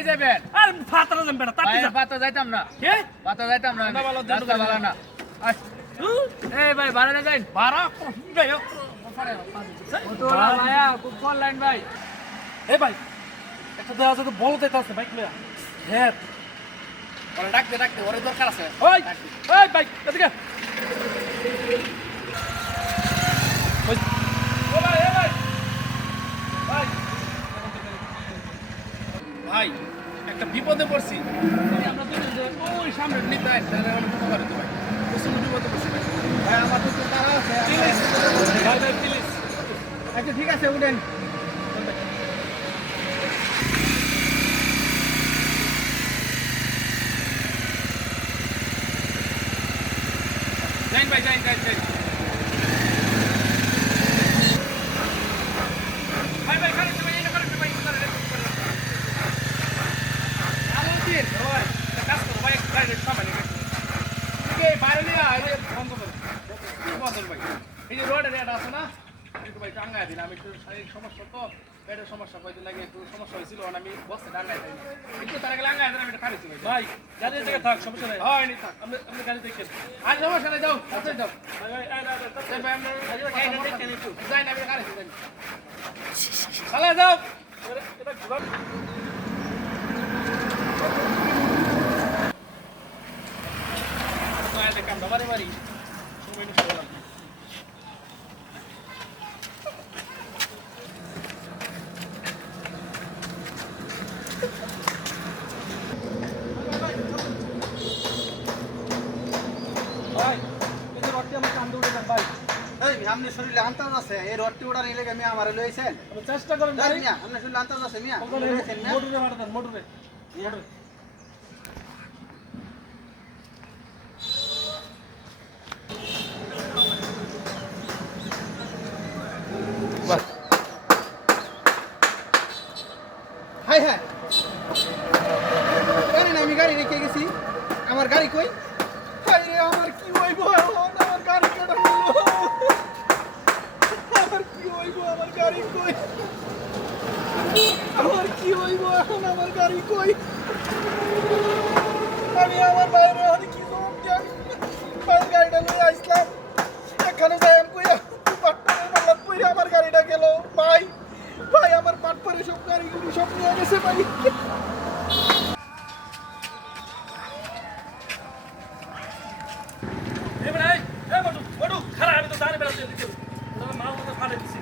কই যাবেন? আর ফাতরা যাম বেটা তাতে ভাই যা পাতা যাইতাম না। কে পাতা যাইতাম না। না, ভালো, রাস্তা ভালো না। এই ভাই ভাড়া না যাইন। বারা যাই ভাইয়া খুব ফল লাইন ভাই। এ ভাই একটা দেওয়া আছে তো বল দিতে আছে বাইক লয়া হ্যাঁ ওরে ডাকতে ডাকতে ওরে দরকার আছে। ওই ওই ভাই এদিকে ওই ও ভাই এ ভাই ভাই ভাই একটা বিপদে পড়ছি। আমরা দুজন যে ওই সামনে নিতে আইন তাহলে অনেক উপকার হতো ভাই। প্রচন্ড বিপদে পড়ছি ভাই। ভাই আমার তো তারা আছে। ভাই ভাই প্লিজ আচ্ছা ঠিক আছে উঠেন। যাইন ভাই যাইন যাইন যাইন। ভাই ভাই খালি ভাই এটা করে ভাই আলো দিন। ভাই কাজ করো ভাই গাড়ি সামনে কে বাইরে নিয়ে আয় এই বন্ধ করো। কি বন্ধ ভাই? এই যে রোডের এটা আছে না? একটু ভাই টাঙ্গায় দিন। আমি একটু শারীরিক সমস্যা তো পেটের সমস্যা কয়দিন লাগে একটু সমস্যা হয়েছিল আমি বসতে টাঙ্গায় যাই। একটু তার আগে লাঙ্গায় দেন আমি এটা খাইছি ভাই। ভাই গাড়ি থেকে থাক সমস্যা নাই হয় নি থাক। আপনি আপনি গাড়ি দেখেন আর সমস্যা নাই যাও। আচ্ছা যাও। ভাই ভাই আয় না এই ভাই আমরা গাড়ি দেখেন একটু যাই না আমি খাইছি যাই। চলে যাও। এটা ঘোরা মায়ের দেখলাম বাবারে বাড়ি। সময় নষ্ট করলাম। ভাই এই যে রডটি আমার কান্দে উঠে যান ভাই এই আপনি শরীরে আন্তাজ আছে এই রডটি ওড়ার নিলে আমি আমারে লইছেন আপনি চেষ্টা করেন তাই ভাই মিয়া আপনি শরীরে আন্তাজ আছে মিয়া লইছেন না মোটরে মারা দেন মোটরে মোটরে হাই হাই জানেন আমি গাড়ি রেখে গেছি আমার গাড়ি কই হাই রে আমার কি হইব এখন আমার গাড়ি কেটে নিল আমার কি হইব আমার গাড়ি কই আমার কি হইব এখন আমার গাড়ি কই আমি আমার বাইরে আর কি জবাব দিই আমার গাড়িটা নিয়ে আসলাম এখানে যাই আমি কই পাটপাড়ের মাল্লাত পইরা আমার গাড়িটা গেল ভাই ভাই আমার পাটপাড়ে সব গাড়িগুলি সব নিয়ে গেছে ভাই এ ভাই এ মোটু মোটু খারাপ আমি তো জানি বেড়াতে দিতে মাল তো ফাড়ে দিছি